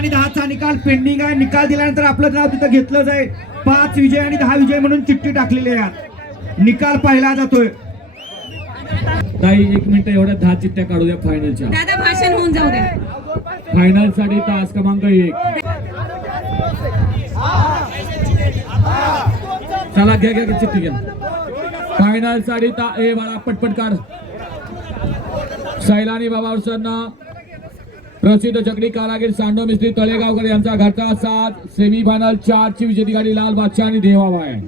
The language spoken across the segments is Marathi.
आणि 10चा निकाल पेंडिंग आहे. निकाल दिल्यानंतर आपलं नाव तिथं घेतलं जाईल. 5 विजय आणि 10 विजय म्हणून चिठ्ठी टाकलेली आहे. निकाल पाहिला जातोय. ताई 1 मिनिट एवढ्या 10 चिठ्ठ्या काढू द्या फायनलच्या. दादा भाषण होऊन जाऊ दे. फायनल साठी तास क्रमांक 1. चला घ्या चिठ्ठी घ्या. फायनल साठी ए बाळा पटपट काढ. सैलानी बाबा सर प्रसिद्ध चक्री कारागीर सांडो मिस्त्री तळेगावकर यांचा घरचा 7 सेमी फायनल 4 ची विजेती गाडी लाल बादशाह आणि देवाबाई आहे.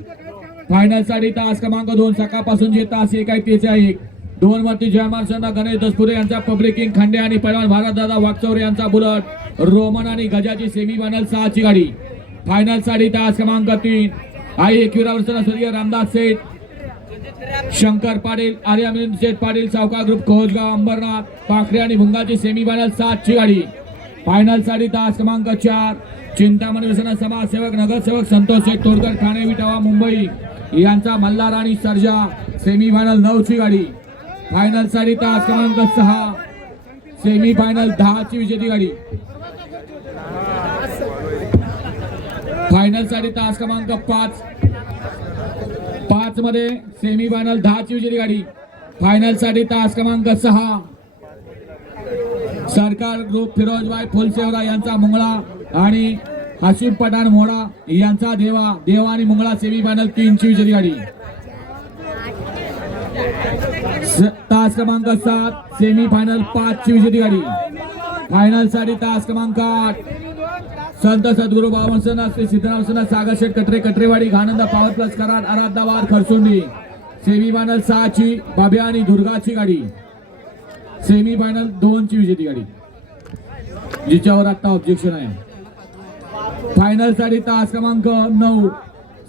फायनल साठी तास क्रमांक 2 सकाळपासून जे तास 1 आहे तेच आहे 1. 2 वरती जयमार सर गणेश दसपुरे यांचा पब्लिक किंग खांडे आणि पैलवान भारत दादा वागचौरे यांचा बुलट रोमन आणि गजाची सेमी फायनल 6 ची गाडी. फायनल साठी तास क्रमांक 3 आई 21 वर्षांचा स्वर्गीय रामदास सेठ शंकर पाटील आर्यमिन सेठ पाटील सावका ग्रुप कोहजगाव अंबरनाथ पाखरे आणि भुंगाची सेमी फायनल 7 ची गाडी. फायनल साठी तास क्रमांक 4 चिंतामणी व्यसन समाजसेवक नगरसेवक संतोष शेठ तोडकर ठाणे विटावा मुंबई यांचा मल्हार आणि सर्जा सेमी फायनल 9 ची गाडी. फायनल साठी तास क्रमांक 6 सेमी फायनल 10 ची विजेती गाडी. फायनल साठी तास क्रमांक 5 मध्ये सेमी फायनल 10 ची विजेती गाडी. फायनल साठी तास क्रमांक 6 सरकार ग्रुप फिरोजबाई फुलसेवरा यांचा मुंगळा आणि हाशिम पठाण मोडा यांचा देवा आणि मुंगळा सेमी फायनल 3 ची विजेती गाडी. तास क्रमांक 7 सेमी फायनल 5 ची विजेती गाडी. फायनल साठी तास क्रमांक 8 संत सद्गुरु बाबांसना श्री सिद्धरामसना सागर शेठ कटरेवाडी घाणंदा पॉवर प्लस कराड आराधनावार खरसुंडी सेमी फायनल 6 ची बाब्या आणि दुर्गाची गाडी. सेमी फायनल 2 ची विजेती गाडी जिच्यावर आता ऑब्जेक्शन आहे. फायनल साठी तास क्रमांक 9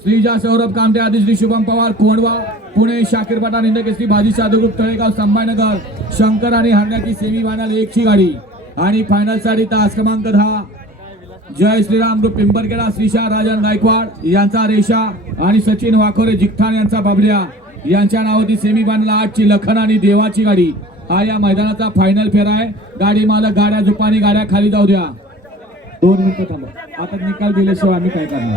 श्रीजा सौरभ कामटे आधी श्री शुभम पवार कोंडवा पुणे शाकीर पठाण इंदकेसरी भाजी साधू ग्रुप तळेगाव संभाजीनगर शंकर आणि हरण्याची सेमी फायनल 1 ची गाडी. आणि फायनल साठी तास क्रमांक 10 जय श्रीराम ग्रुप पिंपरखेडा श्रीशा राजन गायकवाड यांचा रेषा आणि सचिन वाखोरे जिगठाण यांचा बाबड्या यांच्या नावाची सेमी फायनल 8 ची लखन आणि देवाची गाडी. हा या मैदानाचा फायनल फेरा आहे. गाडी मालक गाड्या जुपानी गाड्या खाली जाऊ द्या. 2 मिनिटं थांबा. आता निकाल दिल्याशिवाय आम्ही काय करणार.